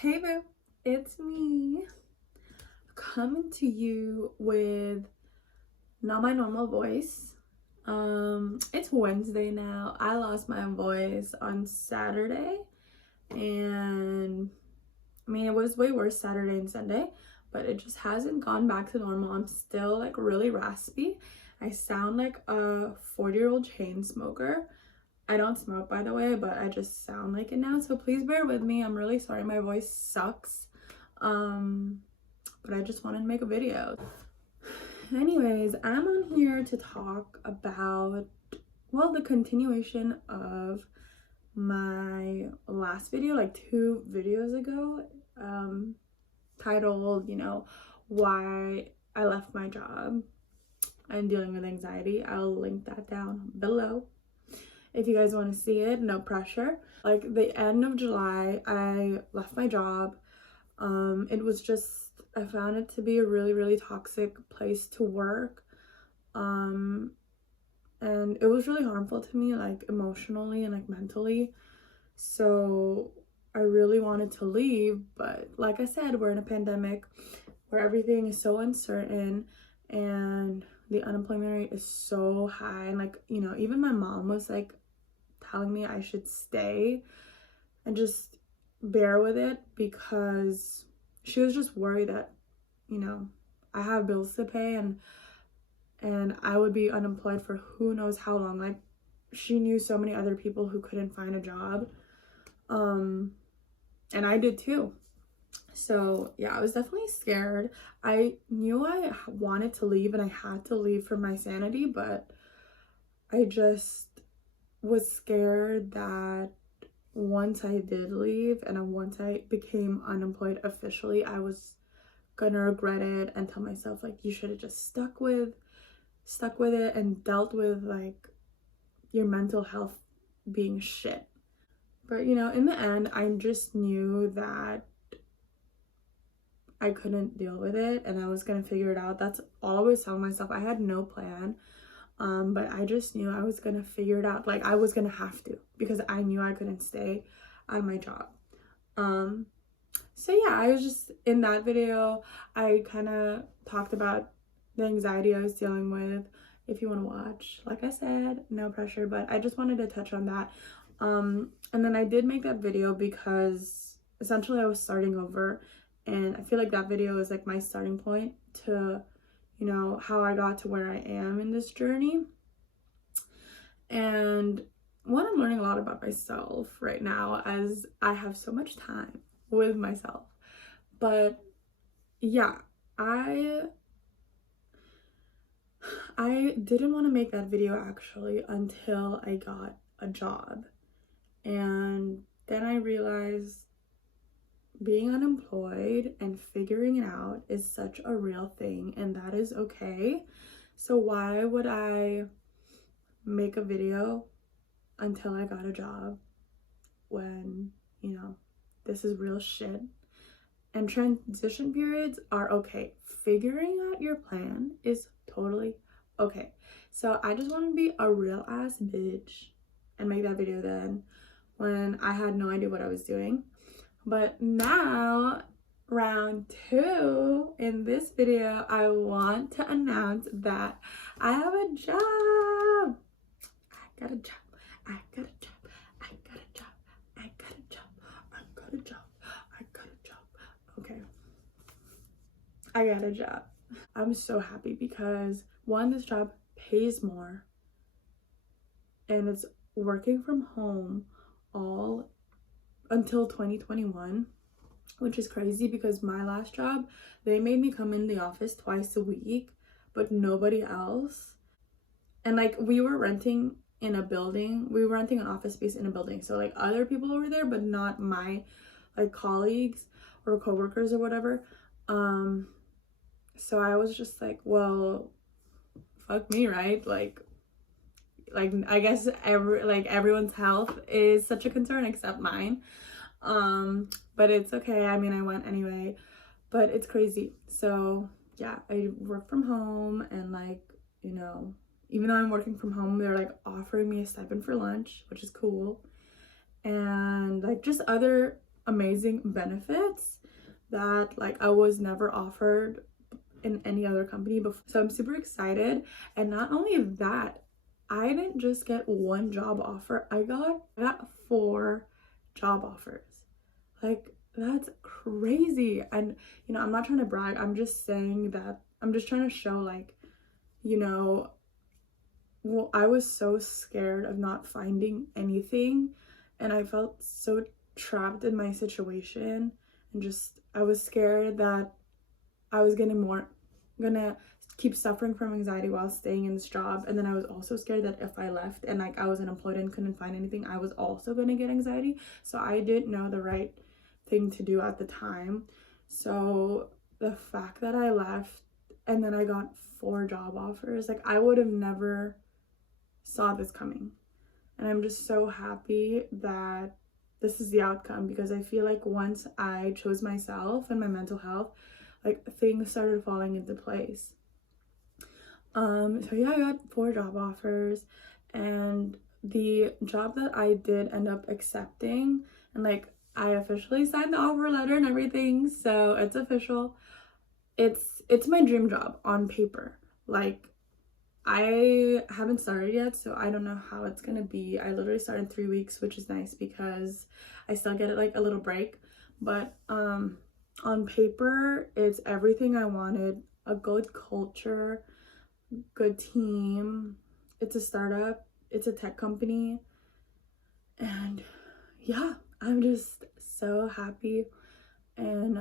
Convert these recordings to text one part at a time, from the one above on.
Hey boo, it's me coming to you with not my normal voice. It's Wednesday now. I lost my voice on Saturday, and I mean it was way worse Saturday and Sunday, but it just hasn't gone back to normal. I'm still like really raspy. I sound like a 40-year-old chain smoker. I don't smoke, by the way, but I just sound like it now, so please bear with me. I'm really sorry my voice sucks. But I just wanted to make a video. Anyways, I'm on here to talk about, well, the continuation of my last video, like 2 videos ago, titled, why I left my job and dealing with anxiety. I'll link that down below if you guys want to see it. No pressure. Like the end of July, I left my job. It was just, I found it to be a really, really toxic place to work. And it was really harmful to me, like emotionally and like mentally. So I really wanted to leave, but like I said, we're in a pandemic where everything is so uncertain and the unemployment rate is so high. And like, even my mom was like telling me I should stay and just bear with it, because she was just worried that, I have bills to pay and I would be unemployed for who knows how long. Like, she knew so many other people who couldn't find a job. And I did too. So yeah, I was definitely scared. I knew I wanted to leave and I had to leave for my sanity, but I just was scared that once I did leave and once I became unemployed officially, I was gonna regret it and tell myself like, you should have just stuck with it and dealt with like your mental health being shit. But in the end, I just knew that I couldn't deal with it and I was gonna figure it out. That's all I was telling myself. I had no plan. But I just knew I was gonna figure it out. Like, I was gonna have to, because I knew I couldn't stay on my job. So yeah, I was just, in that video, I kind of talked about the anxiety I was dealing with. If you want to watch, like I said, no pressure, but I just wanted to touch on that. And then I did make that video because essentially I was starting over, and I feel like that video is like my starting point to how I got to where I am in this journey. And one, I'm learning a lot about myself right now as I have so much time with myself. But yeah, I didn't want to make that video actually until I got a job. And then I realized being unemployed and figuring it out is such a real thing, and that is okay. So why would I make a video until I got a job when, this is real shit? And transition periods are okay. Figuring out your plan is totally okay. So I just want to be a real ass bitch and make that video then, when I had no idea what I was doing. But now, round 2, in this video, I want to announce that I have a job. I got a job. I got a job. I got a job. I got a job. I got a job. I got a job. Okay. I got a job. I'm so happy because, one, this job pays more and it's working from home all until 2021, which is crazy because my last job, they made me come in the office twice a week, but nobody else. And like, we were renting in a building, we were renting an office space in a building, so like other people were there but not my like colleagues or coworkers or whatever. So I was just like, well, fuck me, right? Like I guess everyone's health is such a concern except mine. But it's okay. I mean, I went anyway, but it's crazy. So yeah, I work from home, and like, even though I'm working from home, they're like offering me a stipend for lunch, which is cool. And like just other amazing benefits that like I was never offered in any other company before. So I'm super excited. And not only that, I didn't just get one job offer, I got 4 job offers. Like, that's crazy. And you know, I'm not trying to brag, I'm just saying that I'm just trying to show, like, you know, well, I was so scared of not finding anything, and I felt so trapped in my situation, and just I was scared that I was gonna keep suffering from anxiety while staying in this job. And then I was also scared that if I left and like I was unemployed and couldn't find anything, I was also gonna get anxiety. So I didn't know the right thing to do at the time. So the fact that I left and then I got 4 job offers, like I would have never saw this coming. And I'm just so happy that this is the outcome, because I feel like once I chose myself and my mental health, like things started falling into place. So yeah, I got 4 job offers, and the job that I did end up accepting, and like I officially signed the offer letter and everything, so it's official. It's my dream job on paper. Like, I haven't started yet, so I don't know how it's gonna be. I literally started 3 weeks, which is nice because I still get like a little break. But on paper, it's everything I wanted: a good culture, good team. It's a startup, it's a tech company, and yeah, I'm just so happy. And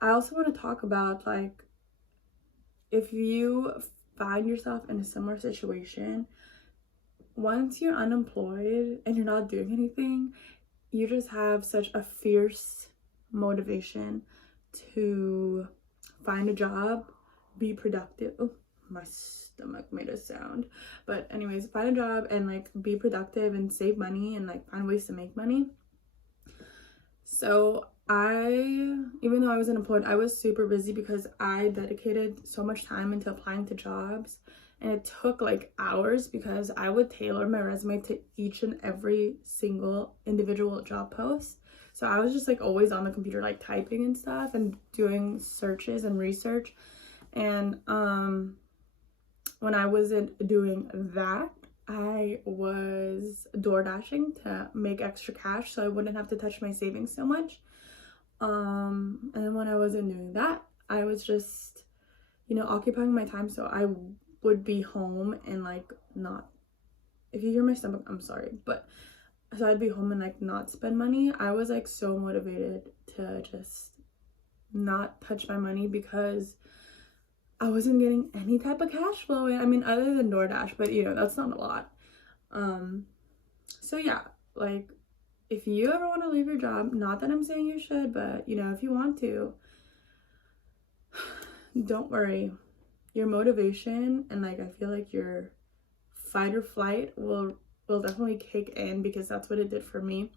I also want to talk about, like, if you find yourself in a similar situation, once you're unemployed and you're not doing anything, you just have such a fierce motivation to find a job, be productive. Oh, my stomach made a sound. But anyways, find a job and like be productive and save money and like find ways to make money. So even though I was unemployed, I was super busy because I dedicated so much time into applying to jobs, and it took like hours because I would tailor my resume to each and every single individual job post. So I was just like always on the computer, like typing and stuff and doing searches and research. And when I wasn't doing that, I was door dashing to make extra cash so I wouldn't have to touch my savings so much. And then when I wasn't doing that, I was just, you know, occupying my time, so I would be home and like not, if you hear my stomach, I'm sorry, but so I'd be home and like not spend money. I was like so motivated to just not touch my money because I wasn't getting any type of cash flow in. I mean, other than DoorDash, but you know, that's not a lot. So yeah, like, if you ever want to leave your job, not that I'm saying you should, but you know, if you want to, don't worry. Your motivation and like I feel like your fight or flight will definitely kick in, because that's what it did for me.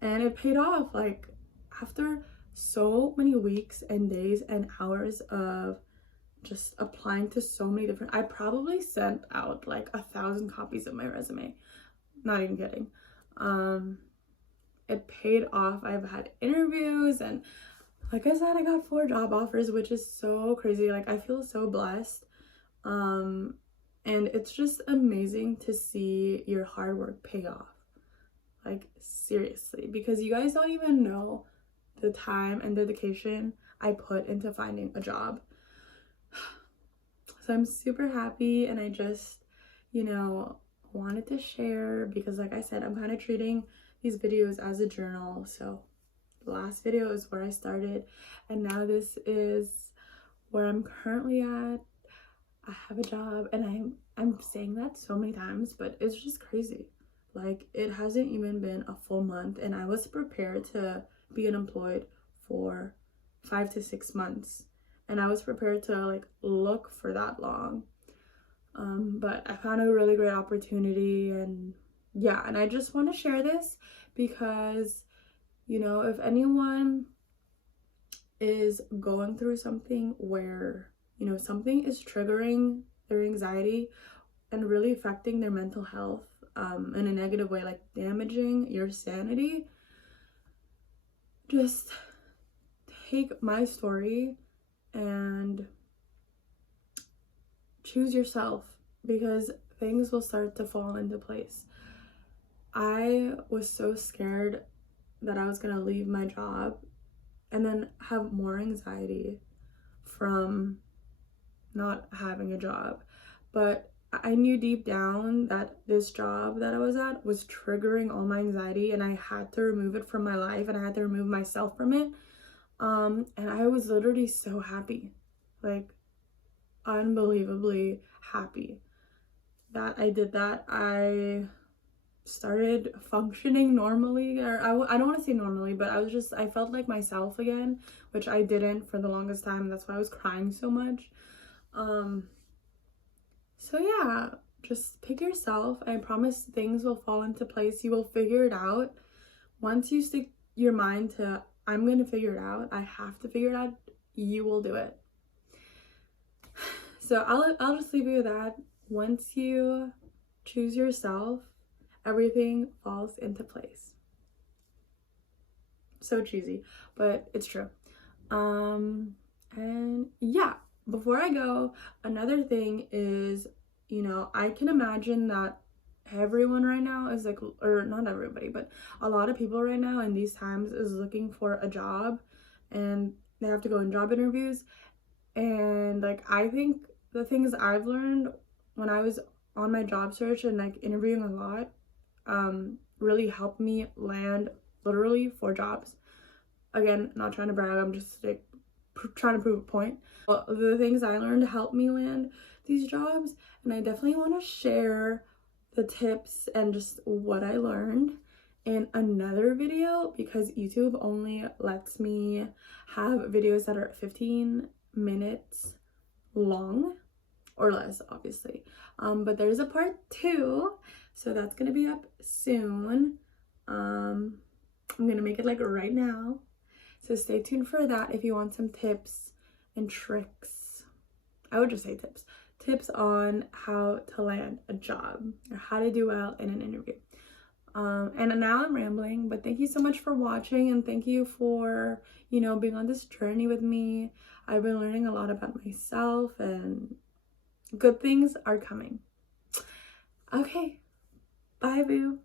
And it paid off. Like, after so many weeks and days and hours of just applying to so many different, I probably sent out like 1,000 copies of my resume. Not even kidding. It paid off. I've had interviews, and like I said, I got 4 job offers, which is so crazy. Like, I feel so blessed. And it's just amazing to see your hard work pay off. Like, seriously, because you guys don't even know the time and dedication I put into finding a job. So I'm super happy, and I just, you know, wanted to share because, like I said, I'm kind of treating these videos as a journal. So the last video is where I started, and now this is where I'm currently at. I have a job, and I'm saying that so many times, but it's just crazy. Like, it hasn't even been a full month, and I was prepared to be unemployed for 5 to 6 months, and I was prepared to like look for that long. But I found a really great opportunity, and yeah, and I just want to share this because, you know, if anyone is going through something where, you know, something is triggering their anxiety and really affecting their mental health, in a negative way, like damaging your sanity, just take my story and choose yourself, because things will start to fall into place. I was so scared that I was gonna leave my job and then have more anxiety from not having a job. But I knew deep down that this job that I was at was triggering all my anxiety, and I had to remove it from my life, and I had to remove myself from it. And I was literally so happy, like unbelievably happy that I did that. I started functioning normally, or I don't want to say normally, but I felt like myself again, which I didn't for the longest time. That's why I was crying so much. So yeah, just pick yourself. I promise things will fall into place. You will figure it out. Once you stick your mind to, I'm gonna figure it out, I have to figure it out, you will do it. So I'll just leave you with that. Once you choose yourself, everything falls into place. So cheesy, but it's true. And yeah, before I go, another thing is, I can imagine that everyone right now is like, or not everybody, but a lot of people right now in these times is looking for a job, and they have to go in job interviews. And like, I think the things I've learned when I was on my job search and like interviewing a lot really helped me land literally 4 jobs. Again, not trying to brag, I'm just like trying to prove a point. Well, the things I learned helped me land these jobs, and I definitely want to share the tips and just what I learned in another video, because YouTube only lets me have videos that are 15 minutes long or less, obviously. But there's a part 2, so that's gonna be up soon. I'm gonna make it like right now, so stay tuned for that if you want some tips and tricks. I would just say tips on how to land a job or how to do well in an interview. And now I'm rambling, but thank you so much for watching, and thank you for, being on this journey with me. I've been learning a lot about myself, and good things are coming. Okay, bye boo.